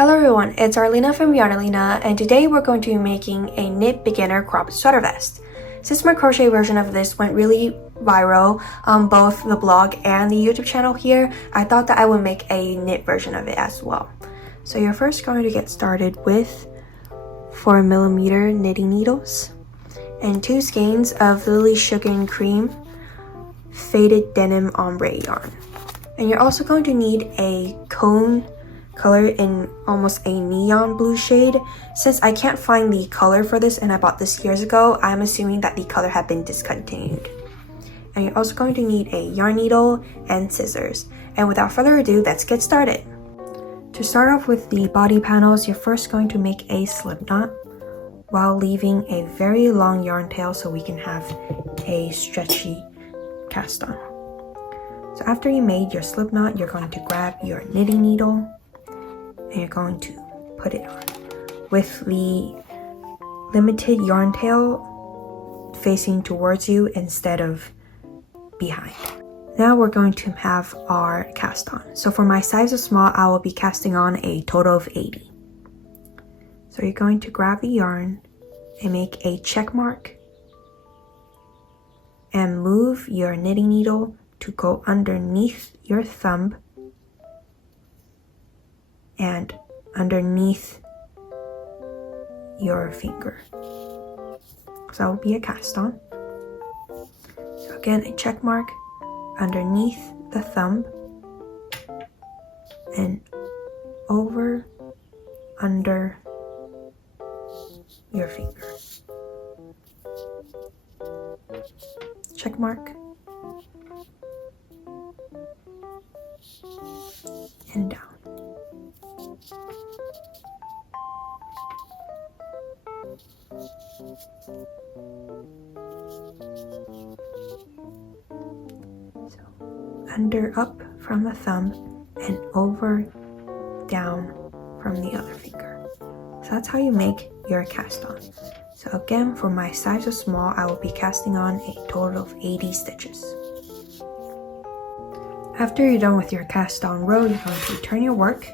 Hello everyone, it's Arlina from Yarnalina, and today we're going to be making a knit beginner crop sweater vest. Since my crochet version of this went really viral on both the blog and the YouTube channel here, I thought that I would make a knit version of it as well. So you're first going to get started with 4mm knitting needles and 2 skeins of Lily Sugar and Cream faded denim ombre yarn. And you're also going to need a cone color in almost a neon blue shade. Since I can't find the color for this and I bought this years ago, I'm assuming that the color had been discontinued. And you're also going to need a yarn needle and scissors. And without further ado, let's get started. To start off with the body panels, you're first going to make a slip knot while leaving a very long yarn tail so we can have a stretchy cast on. So after you made your slip knot, you're going to grab your knitting needle and you're going to put it on with the limited yarn tail facing towards you instead of behind. Now we're going to have our cast on. So for my size of small, I will be casting on a total of 80. So you're going to grab the yarn and make a check mark and move your knitting needle to go underneath your thumb and underneath your finger. So that will be a cast on. So again, a check mark underneath the thumb and over under your finger. Check mark and down. So under up from the thumb and over down from the other finger. So that's how you make your cast on. So again, for my size of small, I will be casting on a total of 80 stitches. After you're done with your cast on row, you're going to return your work.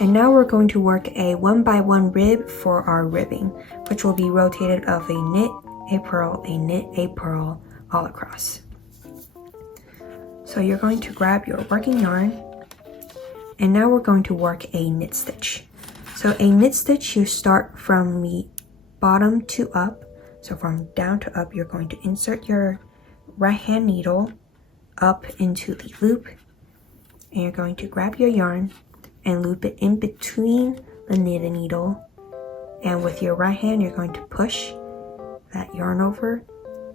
And now we're going to work a 1x1 rib for our ribbing, which will be rotated of a knit, a purl, a knit, a purl, all across. So you're going to grab your working yarn, and now we're going to work a knit stitch. So a knit stitch, you start from the bottom to up. So from down to up, you're going to insert your right hand needle up into the loop, and you're going to grab your yarn and loop it in between the knitting needle, and with your right hand you're going to push that yarn over,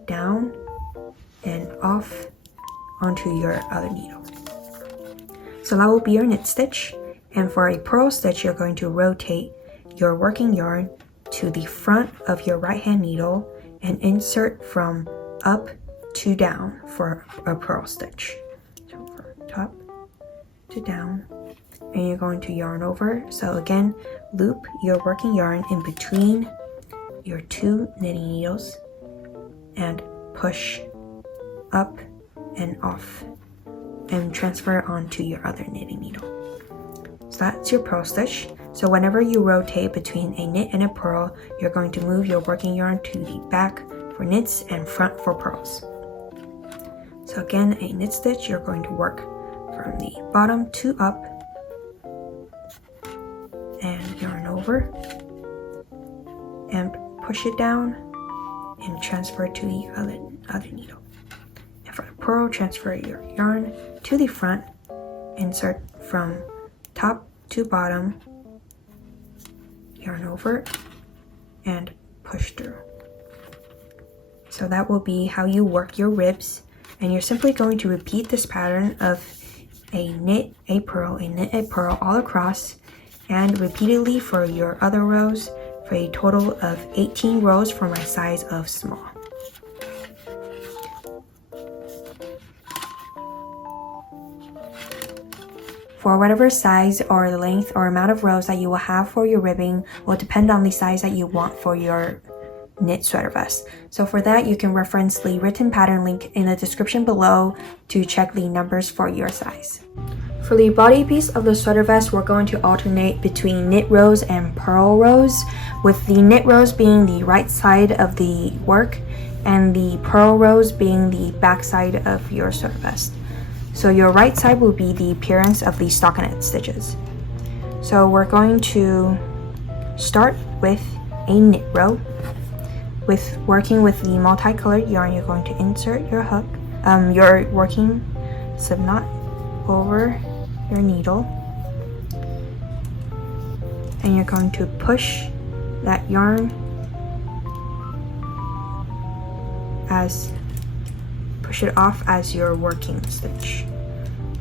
down and off onto your other needle. So that will be your knit stitch. And for a purl stitch, you're going to rotate your working yarn to the front of your right hand needle and insert from up to down for a purl stitch. So from top to down, and you're going to yarn over. So again, loop your working yarn in between your 2 knitting needles and push up and off and transfer onto your other knitting needle. So that's your purl stitch. So whenever you rotate between a knit and a purl, you're going to move your working yarn to the back for knits and front for purls. So again, a knit stitch, you're going to work from the bottom to up and yarn over and push it down and transfer to the other needle. And for the purl, transfer your yarn to the front, insert from top to bottom, yarn over and push through. So that will be how you work your ribs, and you're simply going to repeat this pattern of a knit, a purl, a knit, a purl all across, and repeatedly for your other rows for a total of 18 rows for my size of small. For whatever size or the length or amount of rows that you will have for your ribbing will depend on the size that you want for your knit sweater vest. So for that, you can reference the written pattern link in the description below to check the numbers for your size. For the body piece of the sweater vest, we're going to alternate between knit rows and purl rows, with the knit rows being the right side of the work and the purl rows being the back side of your sweater vest. So your right side will be the appearance of the stockinette stitches. So we're going to start with a knit row. With working with the multicolored yarn, you're going to insert your hook, your working slip knot over your needle, and you're going to push that yarn push it off as your working stitch.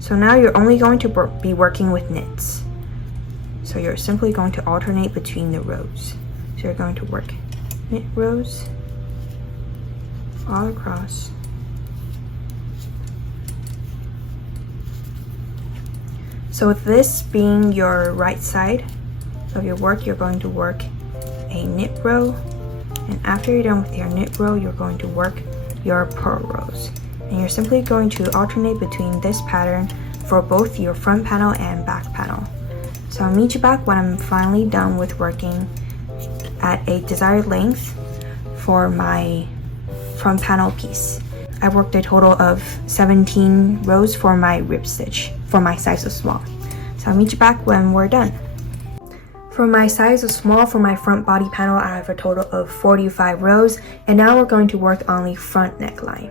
So now you're only going to be working with knits. So you're simply going to alternate between the rows. So you're going to work knit rows all across. So with this being your right side of your work, you're going to work a knit row, and after you're done with your knit row, you're going to work your purl rows. And you're simply going to alternate between this pattern for both your front panel and back panel. So I'll meet you back when I'm finally done with working at a desired length for my front panel piece. I worked a total of 17 rows for my rib stitch for my size of small. So I'll meet you back when we're done. For my size of small, for my front body panel, I have a total of 45 rows, and now we're going to work on the front neckline.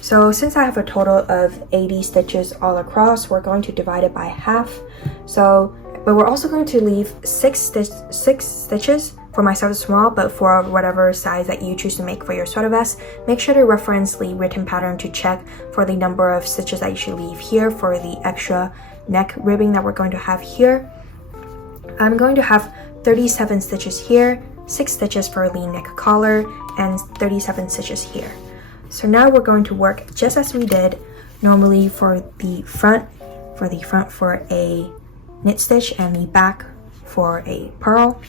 So since I have a total of 80 stitches all across, we're going to divide it by half. But we're also going to leave six stitches for my size of small, but for whatever size that you choose to make for your sweater vest, make sure to reference the written pattern to check for the number of stitches that you should leave here for the extra neck ribbing that we're going to have here. I'm going to have 37 stitches here, 6 stitches for the neck collar, and 37 stitches here. So now we're going to work just as we did normally for the front for a knit stitch and the back for a purl.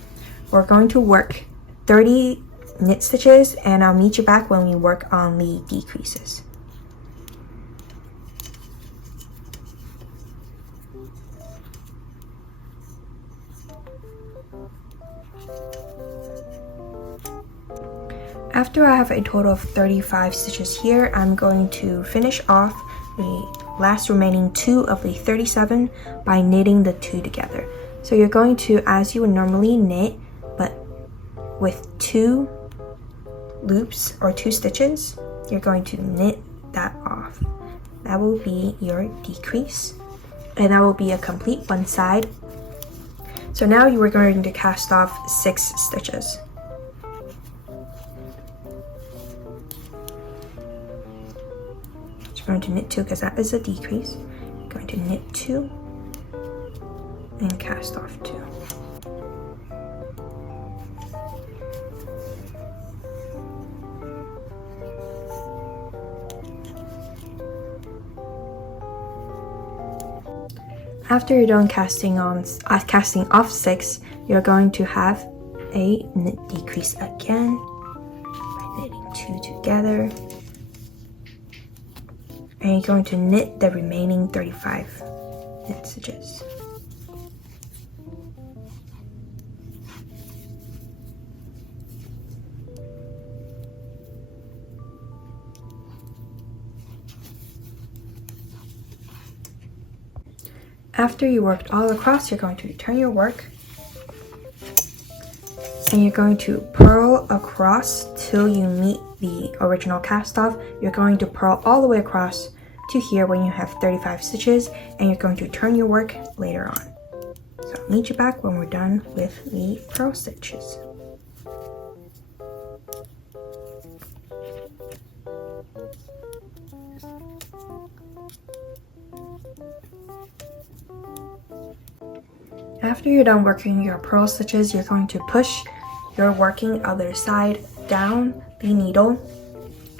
We're going to work 30 knit stitches, and I'll meet you back when we work on the decreases. After I have a total of 35 stitches here, I'm going to finish off the last remaining 2 of the 37 by knitting the 2 together. So you're going to, as you would normally knit, but with 2 loops or 2 stitches, you're going to knit that off. That will be your decrease, and that will be a complete one side. So now you are going to cast off 6 stitches. So you're going to knit 2 because that is a decrease. You're going to knit 2 and cast off 2. After you're done casting off 6, you're going to have a knit decrease again by knitting 2 together, and you're going to knit the remaining 35 knit stitches. After you worked all across, you're going to return your work, and you're going to purl across till you meet the original cast off. You're going to purl all the way across to here when you have 35 stitches, and you're going to turn your work later on. So I'll meet you back when we're done with the purl stitches. After you're done working your purl stitches, you're going to push your working other side down the needle.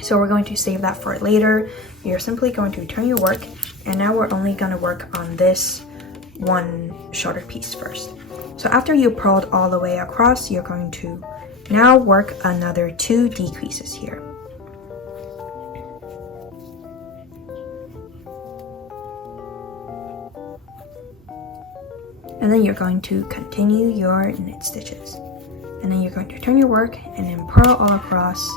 So we're going to save that for later. You're simply going to turn your work, and now we're only going to work on this one shoulder piece first. So after you purled all the way across, you're going to now work another 2 decreases here. And then you're going to continue your knit stitches. And then you're going to turn your work and then purl all across.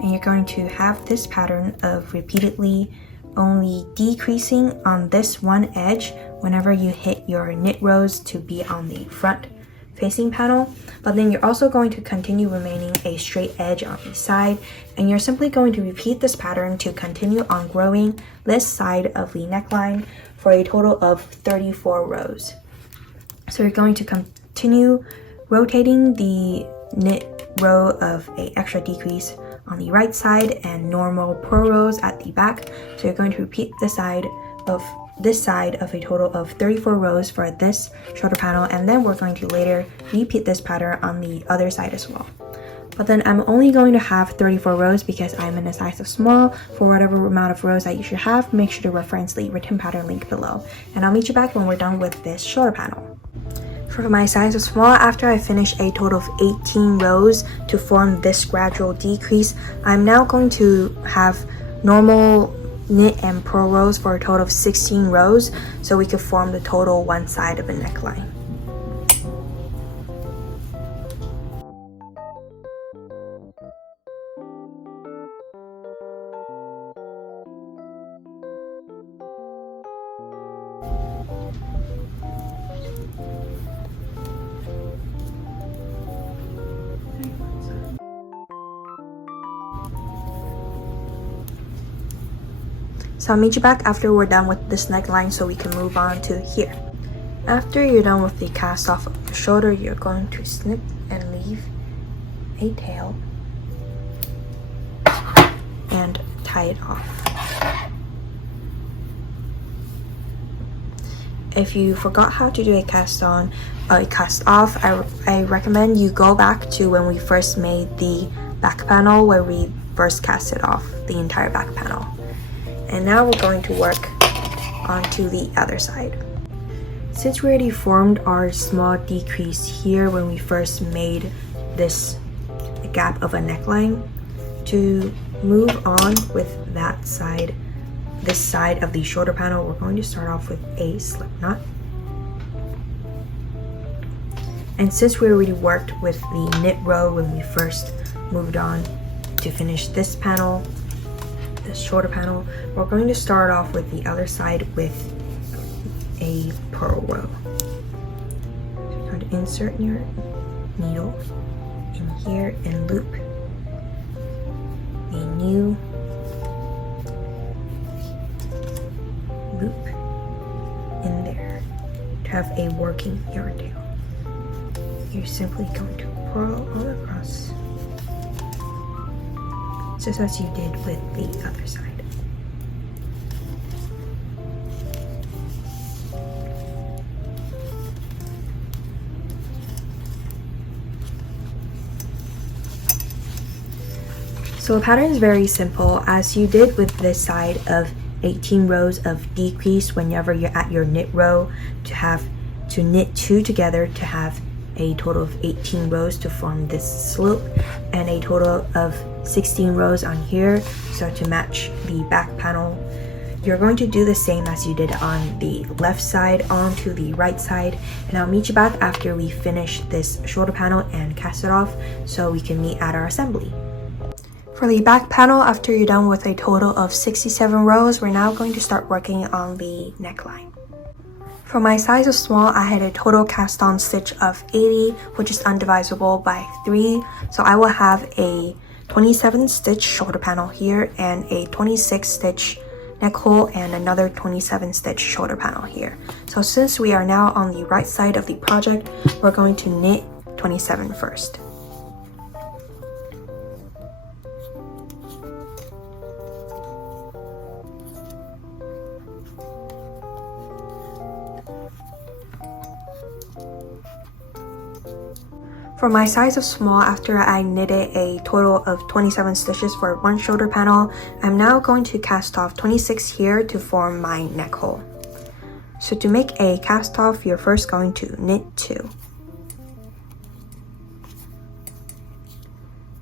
And you're going to have this pattern of repeatedly only decreasing on this one edge whenever you hit your knit rows to be on the front facing panel. But then you're also going to continue remaining a straight edge on the side, and you're simply going to repeat this pattern to continue on growing this side of the neckline for a total of 34 rows. So you're going to continue rotating the knit row of a extra decrease on the right side and normal purl rows at the back. So you're going to repeat this side of a total of 34 rows for this shoulder panel, and then we're going to later repeat this pattern on the other side as well. But then I'm only going to have 34 rows because I'm in a size of small. For whatever amount of rows that you should have, make sure to reference the written pattern link below. And I'll meet you back when we're done with this shoulder panel. For my size of small, after I finish a total of 18 rows to form this gradual decrease, I'm now going to have normal knit and purl rows for a total of 16 rows, so we could form the total one side of a neckline. So I'll meet you back after we're done with this neckline so we can move on to here. After you're done with the cast off of your shoulder, you're going to snip and leave a tail and tie it off. If you forgot how to do a cast off, I recommend you go back to when we first made the back panel where we first casted off the entire back panel. And now we're going to work onto the other side. Since we already formed our small decrease here when we first made this gap of a neckline, to move on with that side, this side of the shoulder panel, we're going to start off with a slip knot. And since we already worked with the knit row when we first moved on to finish this panel, this shoulder panel, we're going to start off with the other side with a purl row. So you're going to insert your needle in here and loop a new loop in there to have a working yarn tail. You're simply going to purl all across, just as you did with the other side. So the pattern is very simple, as you did with this side of 18 rows of decrease whenever you're at your knit row, to knit two together to have a total of 18 rows to form this slope, and a total of 16 rows on here, so to match the back panel. You're going to do the same as you did on the left side onto the right side, and I'll meet you back after we finish this shoulder panel and cast it off so we can meet at our assembly. For the back panel, after you're done with a total of 67 rows, we're now going to start working on the neckline. For my size of small, I had a total cast on stitch of 80, which is undivisible by 3. So I will have a 27 stitch shoulder panel here and a 26 stitch neck hole and another 27 stitch shoulder panel here. So since we are now on the right side of the project, we're going to knit 27 first. For my size of small, after I knitted a total of 27 stitches for one shoulder panel, I'm now going to cast off 26 here to form my neck hole. So to make a cast off, you're first going to knit 2.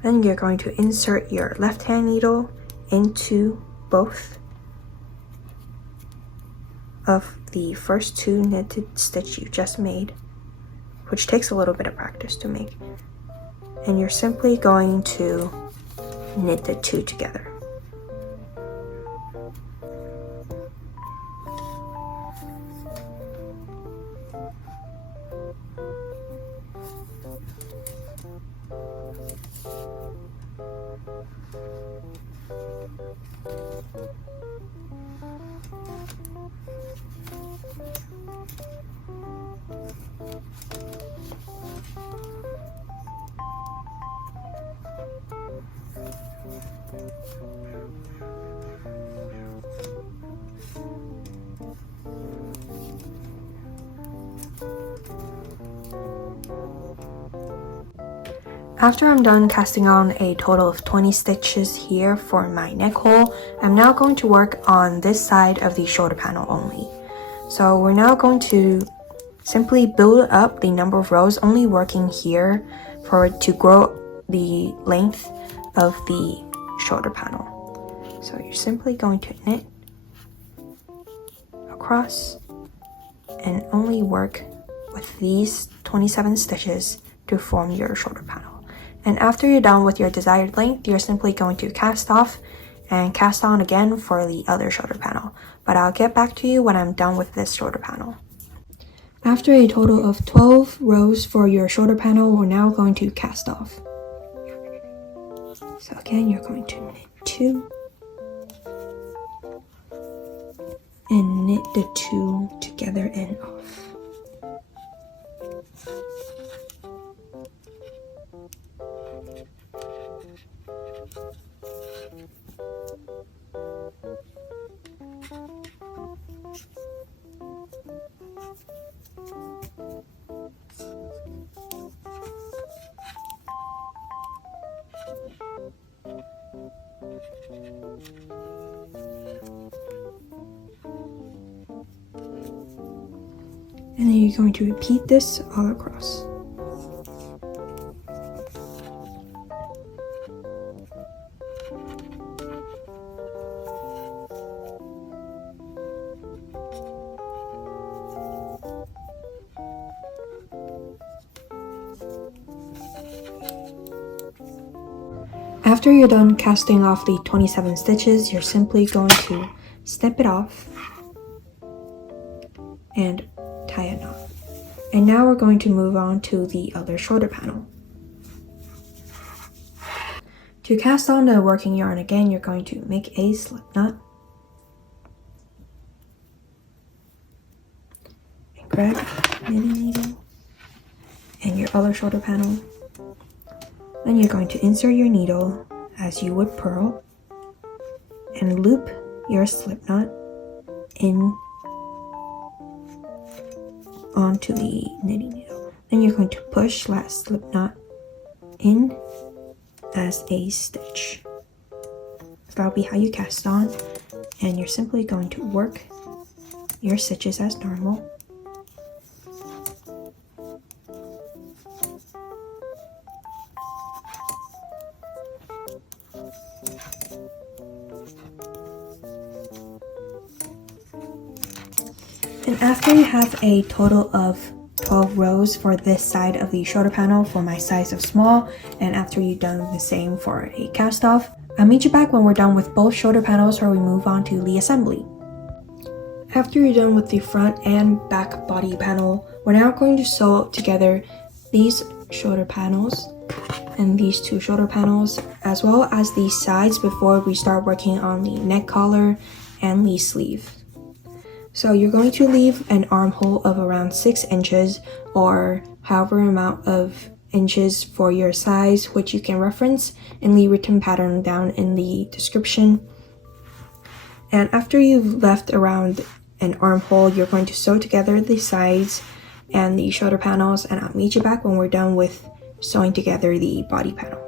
Then you're going to insert your left hand needle into both of the first 2 knitted stitch you just made, which takes a little bit of practice to make, and you're simply going to knit the 2 together. After I'm done casting on a total of 20 stitches here for my neck hole, I'm now going to work on this side of the shoulder panel only. So we're now going to simply build up the number of rows, only working here for it to grow the length of the shoulder panel. So you're simply going to knit across and only work with these 27 stitches to form your shoulder panel. And after you're done with your desired length, you're simply going to cast off and cast on again for the other shoulder panel. But I'll get back to you when I'm done with this shoulder panel. After a total of 12 rows for your shoulder panel, we're now going to cast off. So again, you're going to knit 2 and knit the 2 together and off. And then you're going to repeat this all across. After you're done casting off the 27 stitches, you're simply going to snip it off and tie a knot. And now we're going to move on to the other shoulder panel. To cast on the working yarn again, you're going to make a slip knot and grab a knitting needle and your other shoulder panel. Then you're going to insert your needle as you would purl and loop your slip knot in onto the knitting needle. Then you're going to push that slip knot in as a stitch. So that'll be how you cast on, and you're simply going to work your stitches as normal. And after you have a total of 12 rows for this side of the shoulder panel for my size of small, and after you've done the same for a cast off, I'll meet you back when we're done with both shoulder panels where we move on to the assembly. After you're done with the front and back body panel, we're now going to sew together these shoulder panels and these 2 shoulder panels, as well as the sides before we start working on the neck collar and the sleeve. So you're going to leave an armhole of around 6 inches or however amount of inches for your size, which you can reference in the written pattern down in the description. And after you've left around an armhole, you're going to sew together the sides and the shoulder panels, and I'll meet you back when we're done with sewing together the body panel.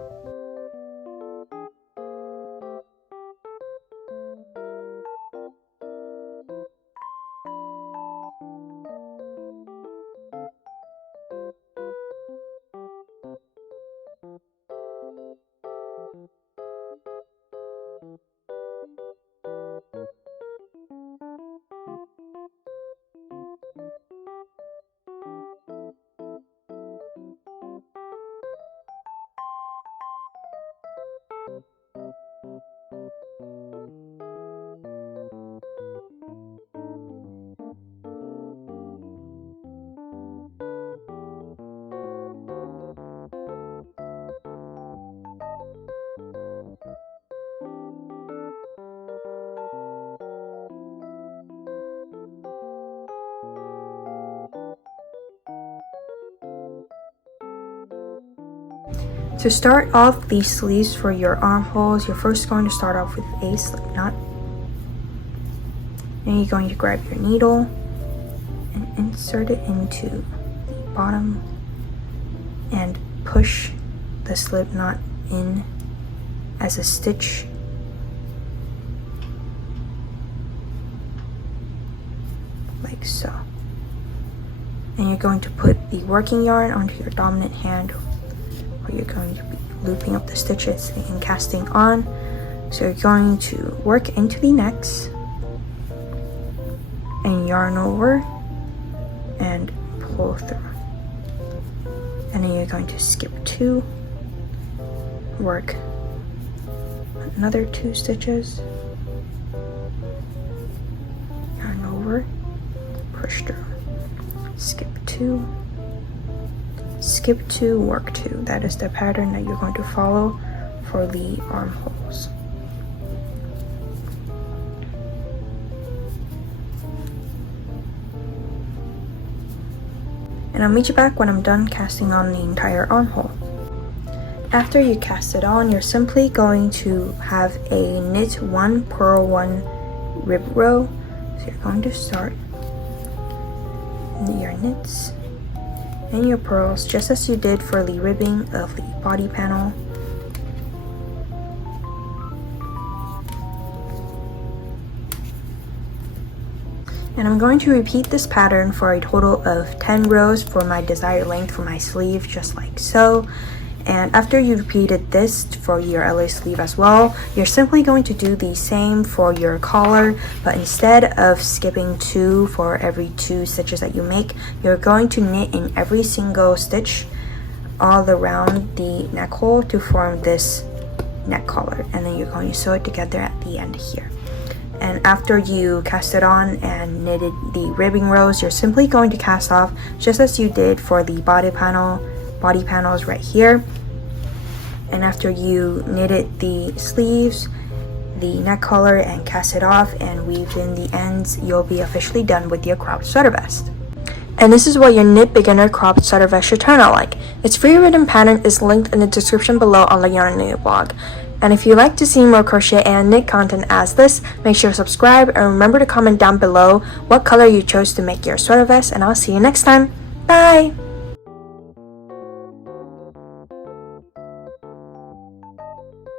To start off the sleeves for your armholes, you're first going to start off with a slip knot. And you're going to grab your needle and insert it into the bottom and push the slip knot in as a stitch. Like so. And you're going to put the working yarn onto your dominant hand, where you're going to be looping up the stitches and casting on. So you're going to work into the necks and yarn over and pull through. And then you're going to skip 2, work another 2 stitches, yarn over, push through, skip 2, skip 2, work 2. That is the pattern that you're going to follow for the armholes. And I'll meet you back when I'm done casting on the entire armhole. After you cast it on, you're simply going to have a knit 1, purl 1 rib row. So you're going to start your knits and your purls just as you did for the ribbing of the body panel. And I'm going to repeat this pattern for a total of 10 rows for my desired length for my sleeve, just like so. And after you repeated this for your LA sleeve as well, you're simply going to do the same for your collar, but instead of skipping 2 for every 2 stitches that you make, you're going to knit in every single stitch all around the neck hole to form this neck collar, and then you're going to sew it together at the end here. And after you cast it on and knitted the ribbing rows, you're simply going to cast off just as you did for the body panels right here. And after you knitted the sleeves, the neck collar, and cast it off and weaved in the ends, you'll be officially done with your cropped sweater vest. And this is what your knit beginner cropped sweater vest should turn out like. Its free written pattern is linked in the description below on the Yarnalina blog. And if you'd like to see more crochet and knit content as this, make sure to subscribe and remember to comment down below what color you chose to make your sweater vest, and I'll see you next time. Bye!